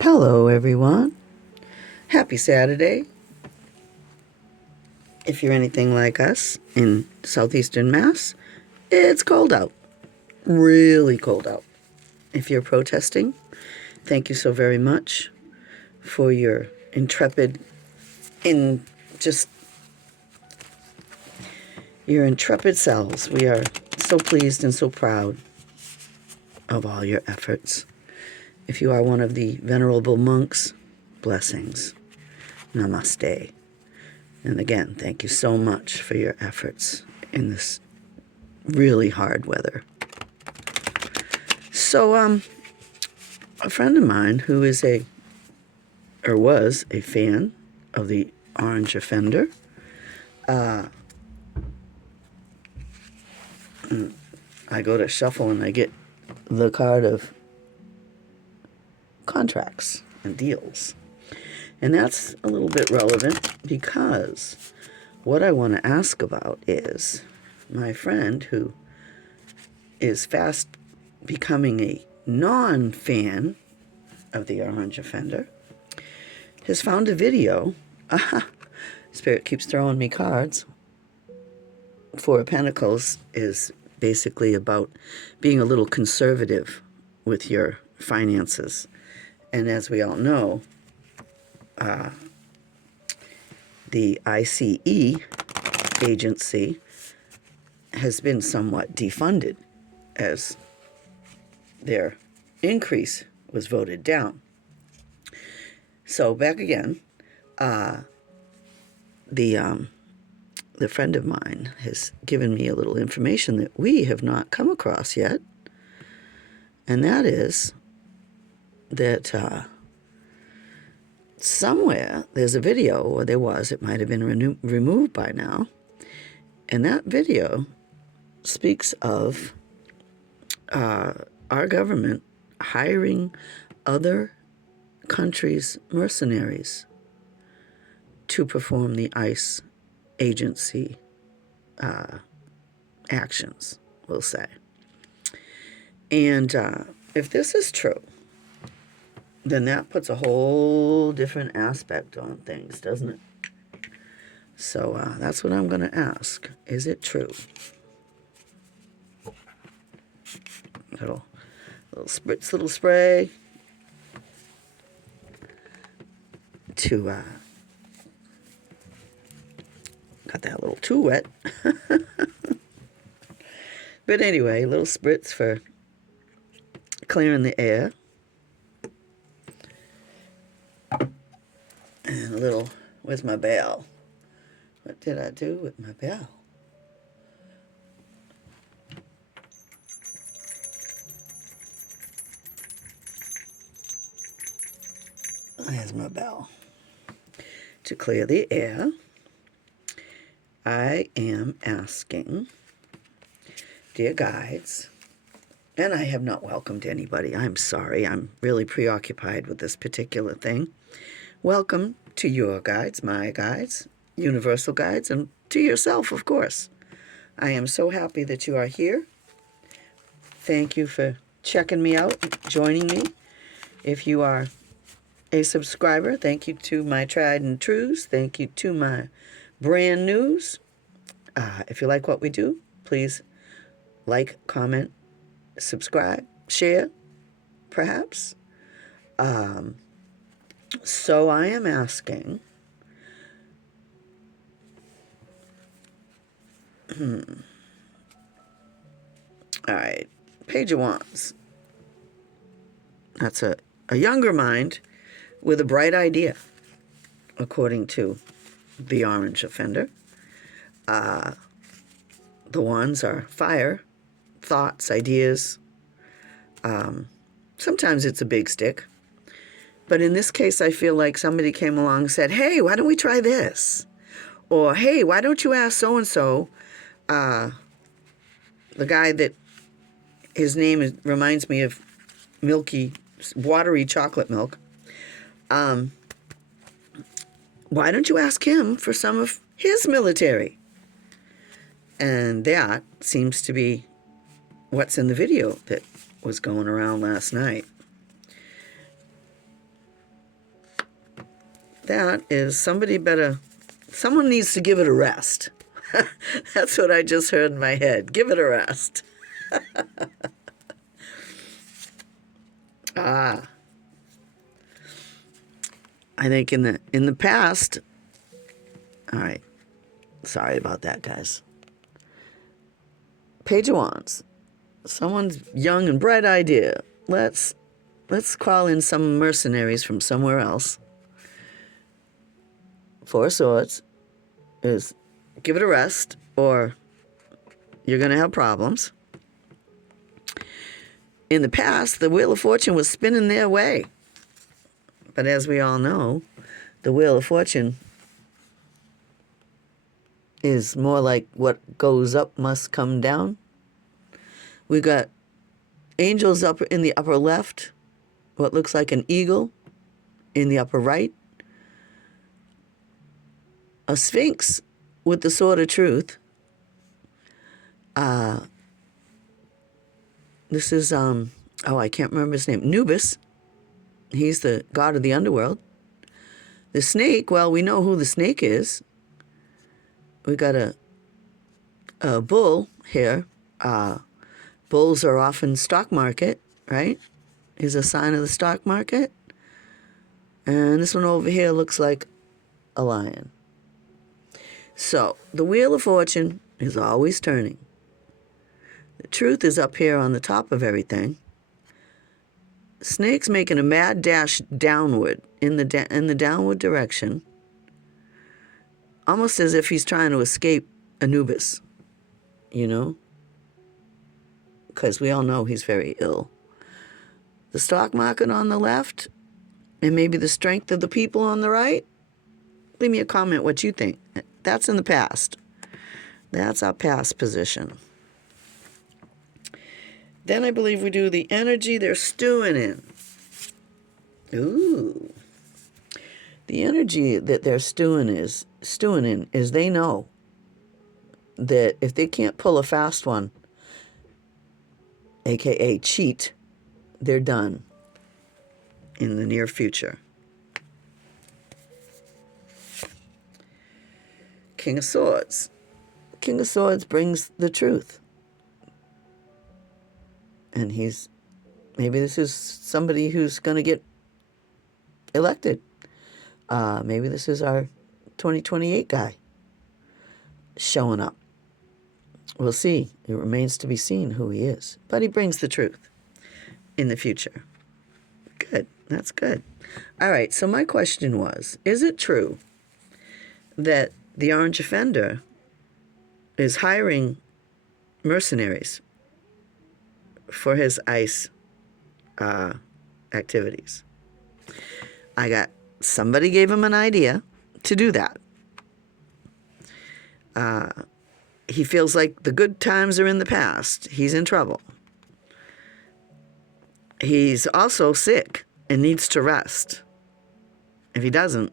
Hello, everyone. Happy Saturday. If you're anything like us in southeastern Mass, it's cold out. Really cold out. If you're protesting, thank you so very much for your in just your intrepid selves. We are so pleased and so proud of all your efforts. If you are one of the venerable monks, blessings. Namaste. And again, thank you so much for your efforts in this really hard weather. So, a friend of mine who is was a fan of the Orange Offender, I go to shuffle and I get the card of contracts and deals. And that's a little bit relevant because what I want to ask about is my friend who is fast becoming a non-fan of the Orange Offender has found a video. Spirit keeps throwing me cards. Four of Pentacles is basically about being a little conservative with your finances. And as we all know, the lCE agency has been somewhat defunded as their increase was voted down. So back again, the friend of mine has given me a little information that we have not come across yet, and that is that somewhere there's a video, or there was, it might have been removed by now, and that video speaks of our government hiring other countries' mercenaries to perform the ICE agency actions, we'll say. And if this is true, then that puts a whole different aspect on things, doesn't it? So that's what I'm going to ask. Is it true? Little spritz, little spray to got that a little too wet. But anyway, a little spritz for clearing the air. And a little, where's my bell? What did I do with my bell? There's my bell. To clear the air, I am asking, dear guides, and I have not welcomed anybody. I'm sorry. I'm really preoccupied with this particular thing. Welcome to your guides, my guides, universal guides, and to yourself, of course. I am so happy that you are here. Thank you for checking me out, joining me. If you are a subscriber, thank you to my tried and trues. Thank you to my brand news. If you like what we do, please like, comment, subscribe, share, perhaps. So I am asking, all right, Page of Wands. That's a younger mind with a bright idea, according to the Orange Offender. The wands are fire, thoughts, ideas. Sometimes it's a big stick. But in this case, I feel like somebody came along and said, hey, why don't we try this? Or, hey, why don't you ask so-and-so, the guy that his name reminds me of milky, watery chocolate milk. Why don't you ask him for some of his military? And that seems to be what's in the video that was going around last night. that is someone needs to give it a rest. That's what I just heard in my head. Give it a rest. I think in the past, all right, sorry about that, guys. Page of Wands. Someone's young and bright idea. Let's call in some mercenaries from somewhere else. Four of Swords is give it a rest, or you're going to have problems. In the past, the Wheel of Fortune was spinning their way. But as we all know, the Wheel of Fortune is more like what goes up must come down. We got angels up in the upper left, what looks like an eagle in the upper right, a sphinx with the sword of truth. This is, I can't remember his name, Nubis. He's the god of the underworld. The snake, well, we know who the snake is. We got a bull here. Bulls are often stock market, right? Is a sign of the stock market. And this one over here looks like a lion. So, the Wheel of Fortune is always turning. The truth is up here on the top of everything. Snake's making a mad dash downward, in the downward direction, almost as if he's trying to escape Anubis, because we all know he's very ill. The stock market on the left, and maybe the strength of the people on the right. Leave me a comment what you think. That's in the past. That's our past position. Then I believe we do the energy they're stewing in. Ooh. The energy that they're stewing in is they know that if they can't pull a fast one, aka cheat, they're done in the near future. King of Swords. King of Swords brings the truth. And maybe this is somebody who's going to get elected. Maybe this is our 2028 guy showing up. We'll see. It remains to be seen who he is. But he brings the truth in the future. Good. That's good. All right. So my question was, is it true that the Orange Offender is hiring mercenaries for his ICE activities? Somebody gave him an idea to do that. He feels like the good times are in the past. He's in trouble. He's also sick and needs to rest. If he doesn't,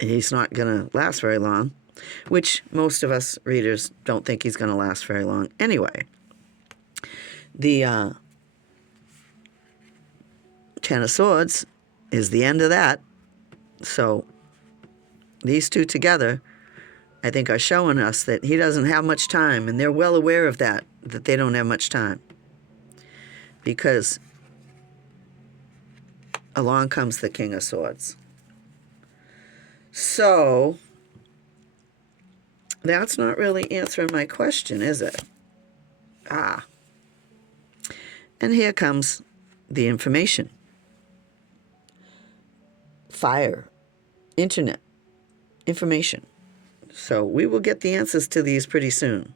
he's not going to last very long, which most of us readers don't think he's going to last very long anyway. The Ten of Swords is the end of that. So these two together, I think, are showing us that he doesn't have much time, and they're well aware of that they don't have much time. Because along comes the King of Swords. So that's not really answering my question, is it? And here comes the information. Fire, internet, information. So we will get the answers to these pretty soon.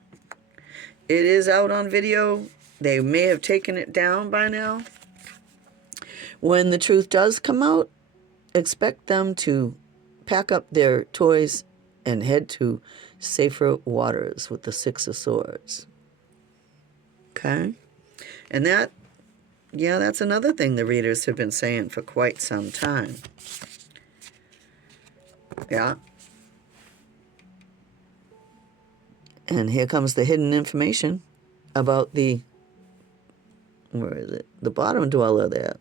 It is out on video. They may have taken it down by now. When the truth does come out, expect them to pack up their toys and head to safer waters with the Six of Swords. Okay? And that's another thing the readers have been saying for quite some time. Yeah. And here comes the hidden information about the bottom dweller there.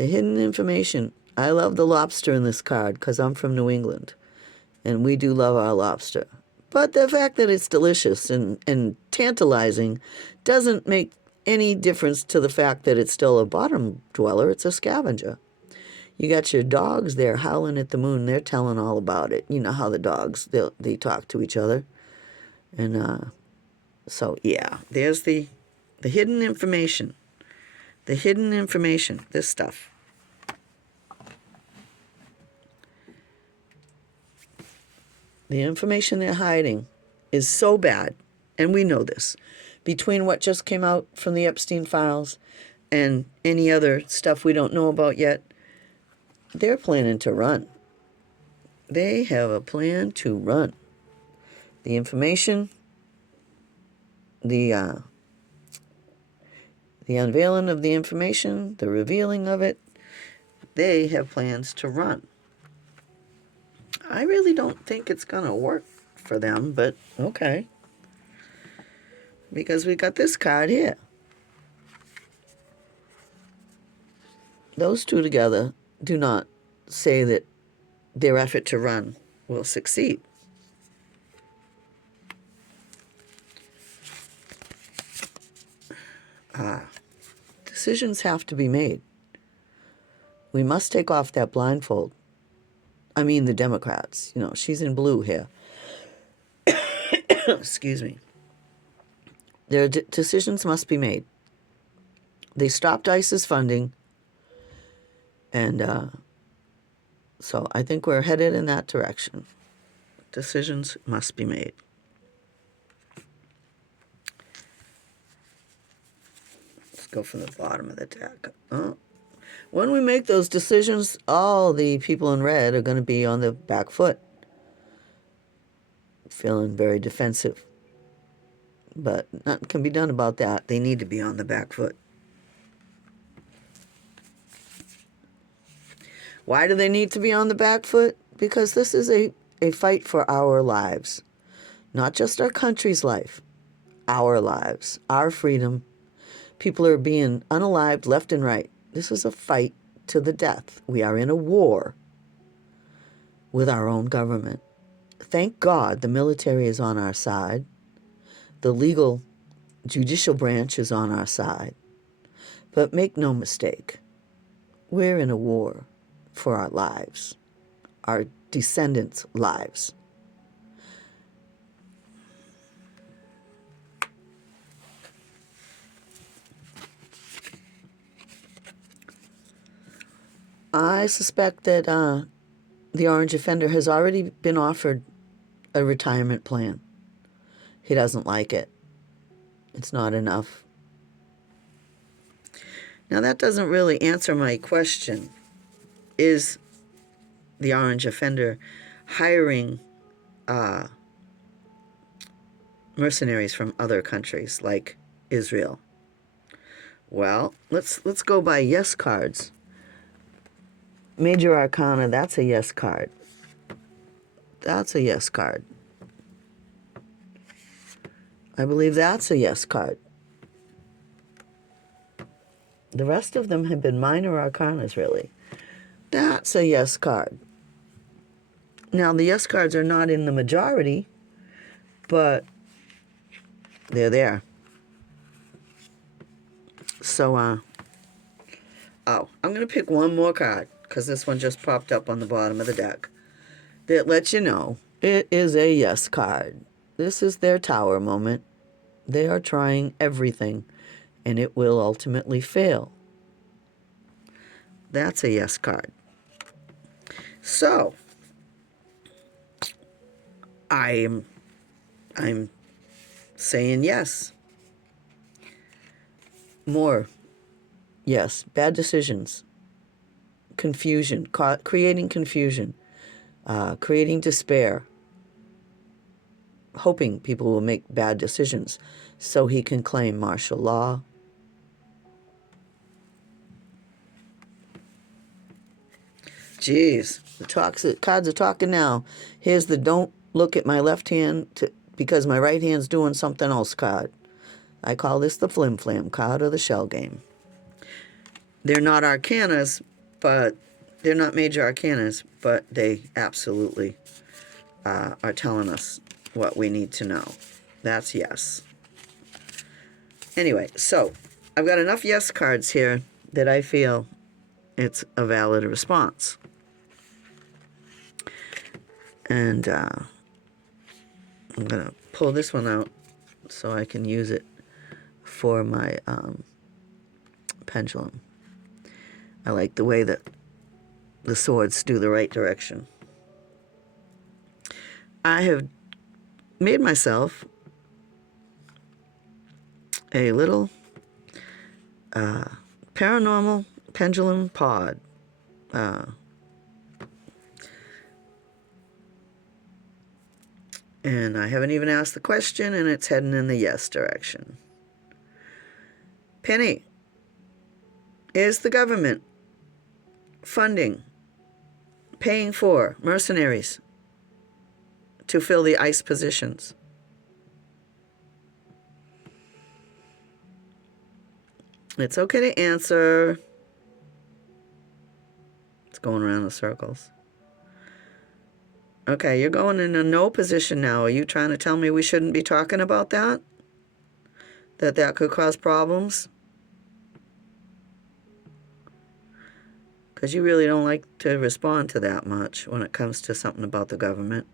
The hidden information. I love the lobster in this card because I'm from New England, and we do love our lobster. But the fact that it's delicious and tantalizing doesn't make any difference to the fact that it's still a bottom dweller. It's a scavenger. You got your dogs there howling at the moon. They're telling all about it. You know how the dogs, they talk to each other. And so, yeah, there's the hidden information. The hidden information, this stuff. The information they're hiding is so bad, and we know this, between what just came out from the Epstein files and any other stuff we don't know about yet. They're planning to run. They have a plan to run. The information, the unveiling of the information, the revealing of it, they have plans to run. I really don't think it's going to work for them, but okay. Because we got this card here. Those two together do not say that their effort to run will succeed. Decisions have to be made. We must take off that blindfold. I mean the Democrats. You know, she's in blue here. Excuse me. Their decisions must be made. They stopped ISIS funding. And so I think we're headed in that direction. Decisions must be made. Let's go from the bottom of the deck. Oh. When we make those decisions, all the people in red are going to be on the back foot. Feeling very defensive. But nothing can be done about that. They need to be on the back foot. Why do they need to be on the back foot? Because this is a fight for our lives. Not just our country's life. Our lives. Our freedom. People are being unalived left and right. This is a fight to the death. We are in a war with our own government. Thank God the military is on our side. The legal judicial branch is on our side. But make no mistake, we're in a war for our lives, our descendants' lives. I suspect that the orange offender has already been offered a retirement plan. He doesn't like it. It's not enough. Now that doesn't really answer my question. Is the orange offender hiring mercenaries from other countries like Israel? Well, let's go by yes cards. Major Arcana, that's a yes card. That's a yes card. I believe that's a yes card. The rest of them have been minor arcanas, really. That's a yes card. Now, the yes cards are not in the majority, but they're there. So, I'm going to pick one more card, because this one just popped up on the bottom of the deck, that lets you know it is a yes card. This is their tower moment. They are trying everything, and it will ultimately fail. That's a yes card. So, I'm saying yes. More. Yes. Bad decisions. Confusion. Creating confusion. Creating despair. Hoping people will make bad decisions so he can claim martial law. Jeez, the cards are talking now. Here's the don't look at my left hand because my right hand's doing something else card. I call this the flim-flam card or the shell game. They're not arcanas, but they're not major arcanas, but they absolutely are telling us what we need to know. That's yes. Anyway, so I've got enough yes cards here that I feel it's a valid response. And I'm going to pull this one out so I can use it for my pendulum. I like the way that the swords do the right direction. I have made myself a little paranormal pendulum pod. And I haven't even asked the question, and it's heading in the yes direction. Penny, is the government funding, paying for mercenaries to fill the ICE positions? It's okay to answer. It's going around in circles. Okay, you're going in a no position now. Are you trying to tell me we shouldn't be talking about that? That could cause problems? Because you really don't like to respond to that much when it comes to something about the government.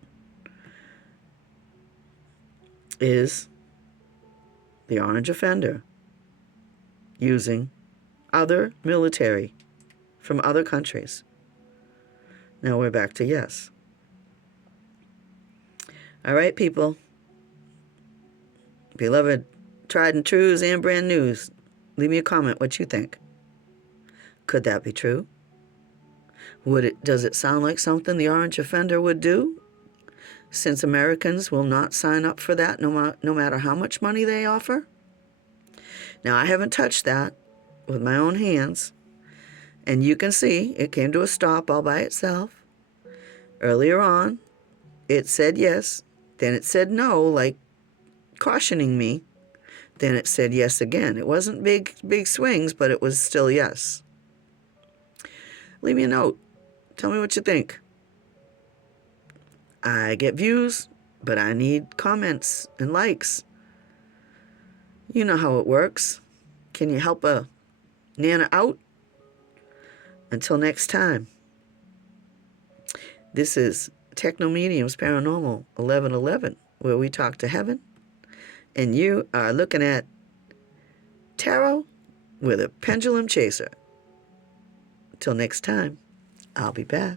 Is the orange offender using other military from other countries? Now we're back to yes. All right, people. Beloved tried and trues and brand news, leave me a comment what you think. Could that be true? Does it sound like something the orange offender would do? Since Americans will not sign up for that no matter how much money they offer? Now, I haven't touched that with my own hands, and you can see it came to a stop all by itself. Earlier on, it said yes, then it said no, like cautioning me. Then it said yes again. It wasn't big swings, but it was still yes. Leave me a note. Tell me what you think. I get views, but I need comments and likes. You know how it works. Can you help a Nana out? Until next time. This is Techno Mediums Paranormal 1111, where we talk to heaven. And you are looking at tarot with a pendulum chaser. Till next time, I'll be back.